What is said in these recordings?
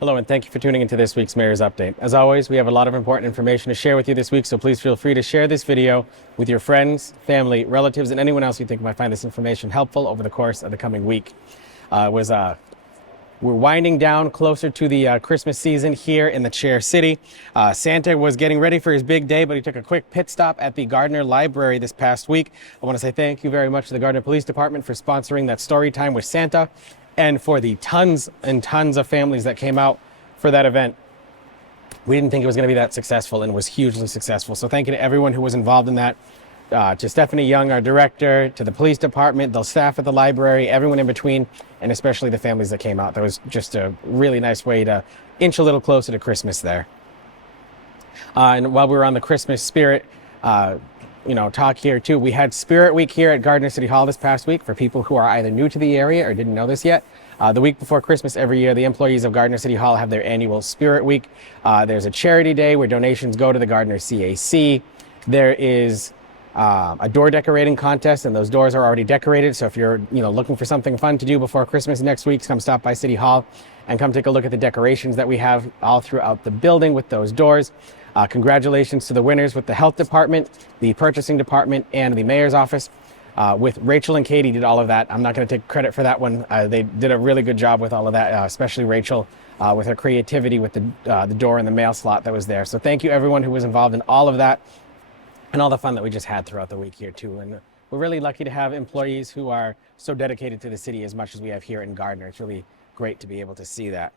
Hello, and thank you for tuning into this week's Mayor's Update. As always, we have a lot of important information to share with you this week, so please feel free to share this video with your friends, family, relatives, and anyone else you think might find this information helpful over the course of the coming week. We're winding down closer to the Christmas season here in the Chair City. Santa was getting ready for his big day, but he took a quick pit stop at the Gardner Library this past week. I want to say thank you very much to the Gardner Police Department for sponsoring that story time with Santa, and for the tons and tons of families that came out for that event. We didn't think it was going to be that successful, and it was hugely successful. So thank you to everyone who was involved in that. To Stephanie Young, our director, to the police department, the staff at the library, everyone in between, and especially the families that came out. That was just a really nice way to inch a little closer to Christmas there. And while we were on the Christmas spirit, talk here too, we had Spirit Week here at Gardner City Hall this past week for people who are either new to the area or didn't know this yet. The week before Christmas every year, the employees of Gardner City Hall have their annual Spirit Week. There's a charity day where donations go to the Gardner CAC. There is a door decorating contest, and those doors are already decorated. So if you're looking for something fun to do before Christmas next week, come stop by City Hall and come take a look at the decorations that we have all throughout the building with those doors. Congratulations to the winners with the health department, the purchasing department, and the mayor's office. With Rachel and Katie did all of that. I'm not going to take credit for that one. They did a really good job with all of that, especially Rachel with her creativity with the door and the mail slot that was there. So thank you everyone who was involved in all of that and all the fun that we just had throughout the week here too. And we're really lucky to have employees who are so dedicated to the city as much as we have here in Gardner. It's really great to be able to see that.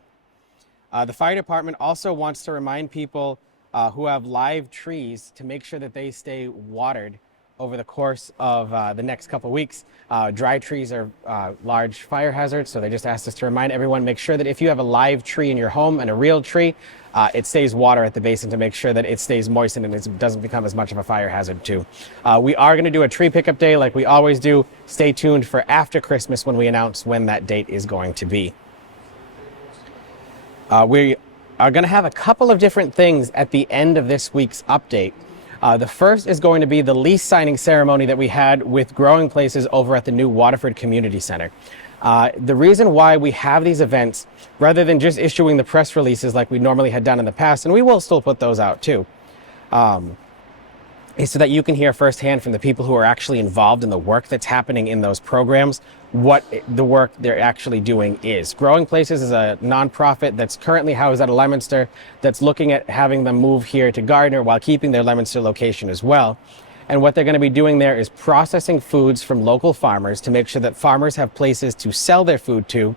The fire department also wants to remind people who have live trees to make sure that they stay watered over the course of the next couple weeks. Dry trees are large fire hazards, so they just asked us to remind everyone, make sure that if you have a live tree in your home and a real tree, it stays water at the basin to make sure that it stays moistened and it doesn't become as much of a fire hazard too. We are going to do a tree pickup day like we always do. Stay tuned for after Christmas when we announce when that date is going to be. We are going to have a couple of different things at the end of this week's update. The first is going to be the lease signing ceremony that we had with Growing Places over at the new Waterford Community Center. The reason why we have these events, rather than just issuing the press releases like we normally had done in the past, and we will still put those out too, is so that you can hear firsthand from the people who are actually involved in the work that's happening in those programs, what the work they're actually doing is. Growing Places is a nonprofit that's currently housed out of Leominster that's looking at having them move here to Gardner while keeping their Leominster location as well. And what they're going to be doing there is processing foods from local farmers to make sure that farmers have places to sell their food to,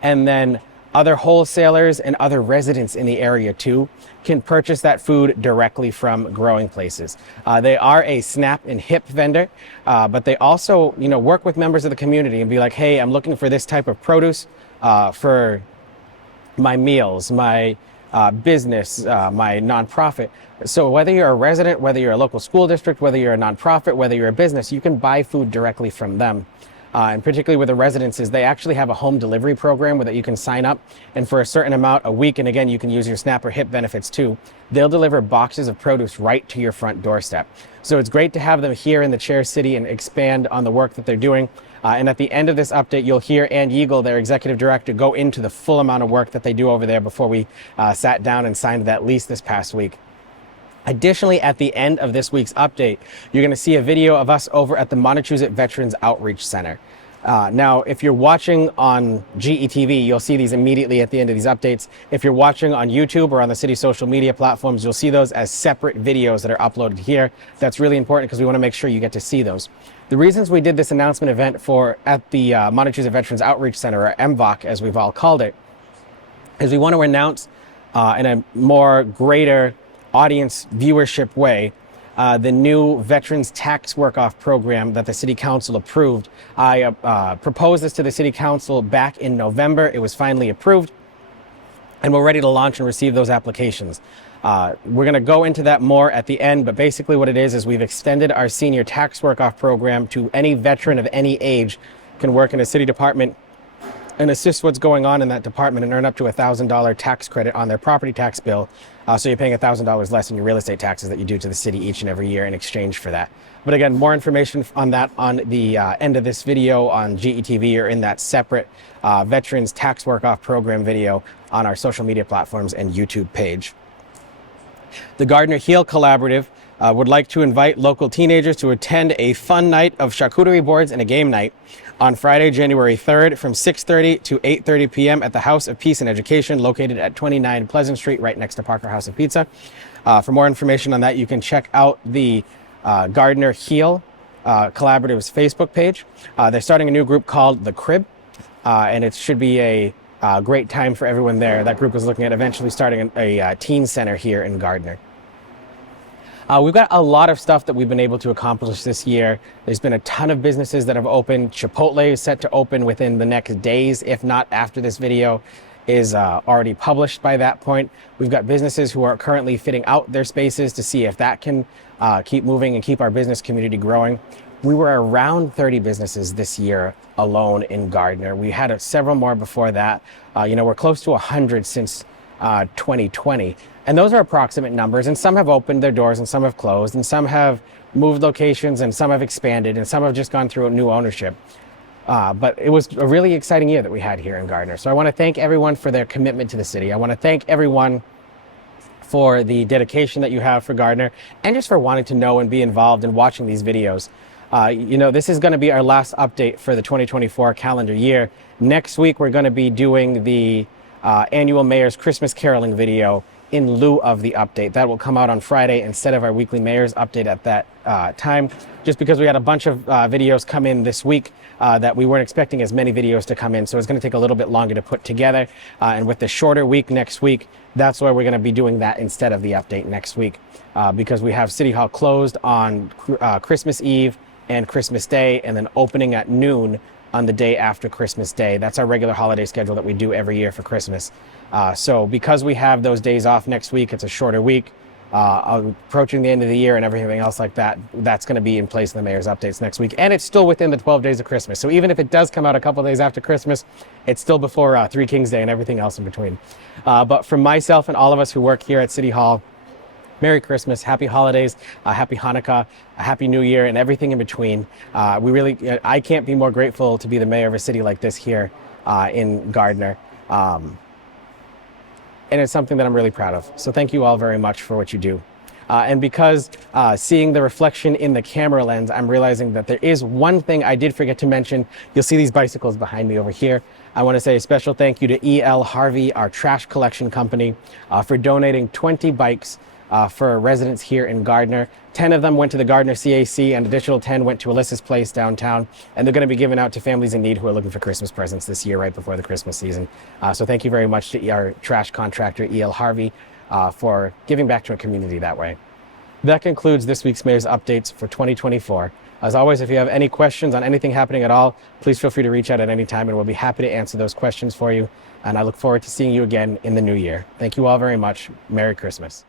and then other wholesalers and other residents in the area too can purchase that food directly from Growing Places. They are a SNAP and HIP vendor, but they also work with members of the community and be like, hey, I'm looking for this type of produce for my meals, my business, my nonprofit. So whether you're a resident, whether you're a local school district, whether you're a nonprofit, whether you're a business, you can buy food directly from them. And particularly with the residences, they actually have a home delivery program where that you can sign up, and for a certain amount a week, and again, you can use your SNAP or HIP benefits too, they'll deliver boxes of produce right to your front doorstep. So it's great to have them here in the Chair City and expand on the work that they're doing. And at the end of this update, you'll hear Ann Yeagle, their executive director, go into the full amount of work that they do over there before we sat down and signed that lease this past week. Additionally, at the end of this week's update, you're going to see a video of us over at the Montechusett Veterans Outreach Center. Now, if you're watching on GETV, you'll see these immediately at the end of these updates. If you're watching on YouTube or on the city social media platforms, you'll see those as separate videos that are uploaded here. That's really important because we want to make sure you get to see those. The reasons we did this announcement event at the Montechusett Veterans Outreach Center, or MVOC as we've all called it, is we want to announce in a more greater audience viewership way the new Veterans Tax Work-Off program that the City Council approved. I proposed this to the City Council back in November. It was finally approved, and we're ready to launch and receive those applications. We're going to go into that more at the end, but basically what it is we've extended our senior tax work-off program to any veteran of any age can work in a city department and assist what's going on in that department and earn up to a $1,000 tax credit on their property tax bill. So you're paying $1,000 less in your real estate taxes that you do to the city each and every year in exchange for that. But again, more information on that on the end of this video on GETV or in that separate Veterans Tax Work-Off Program video on our social media platforms and YouTube page. The Gardner Heal Collaborative would like to invite local teenagers to attend a fun night of charcuterie boards and a game night on Friday, January 3rd from 6:30 to 8:30 p.m. at the House of Peace and Education located at 29 Pleasant Street, right next to Parker House of Pizza. For more information on that, you can check out the Gardner Heal Collaborative's Facebook page. They're starting a new group called The Crib, and it should be a great time for everyone there. That group is looking at eventually starting a teen center here in Gardner. We've got a lot of stuff that we've been able to accomplish this year. There's been a ton of businesses that have opened. Chipotle is set to open within the next days, if not after this video is already published by that point. We've got businesses who are currently fitting out their spaces to see if that can keep moving and keep our business community growing. We were around 30 businesses this year alone in Gardner. We had several more before that. We're close to 100 since 2020. And those are approximate numbers, and some have opened their doors and some have closed, and some have moved locations and some have expanded and some have just gone through a new ownership. But it was a really exciting year that we had here in Gardner. So I want to thank everyone for their commitment to the city. I want to thank everyone for the dedication that you have for Gardner and just for wanting to know and be involved in watching these videos. This is going to be our last update for the 2024 calendar year. Next week, we're going to be doing the annual Mayor's Christmas Caroling video in lieu of the update. That will come out on Friday instead of our weekly Mayor's update at that time, just because we had a bunch of videos come in this week that we weren't expecting as many videos to come in. So it's going to take a little bit longer to put together. And with the shorter week next week, that's why we're going to be doing that instead of the update next week, because we have City Hall closed on Christmas Eve and Christmas Day, and then opening at noon on the day after Christmas Day. That's our regular holiday schedule that we do every year for Christmas. So because we have those days off next week, it's a shorter week, approaching the end of the year and everything else like that, that's going to be in place in the Mayor's updates next week. And it's still within the 12 days of Christmas. So even if it does come out a couple days after Christmas, it's still before Three Kings Day and everything else in between. But for myself and all of us who work here at City Hall, Merry Christmas, Happy Holidays, Happy Hanukkah, a Happy New Year, and everything in between. I can't be more grateful to be the mayor of a city like this here in Gardner. And it's something that I'm really proud of. So thank you all very much for what you do. And because seeing the reflection in the camera lens, I'm realizing that there is one thing I did forget to mention. You'll see these bicycles behind me over here. I want to say a special thank you to E.L. Harvey, our trash collection company, for donating 20 bikes for residents here in Gardner. 10 of them went to the Gardner CAC, and additional 10 went to Alyssa's Place downtown. And they're going to be given out to families in need who are looking for Christmas presents this year, right before the Christmas season. So thank you very much to our trash contractor, E.L. Harvey, for giving back to a community that way. That concludes this week's Mayor's Updates for 2024. As always, if you have any questions on anything happening at all, please feel free to reach out at any time, and we'll be happy to answer those questions for you. And I look forward to seeing you again in the new year. Thank you all very much. Merry Christmas.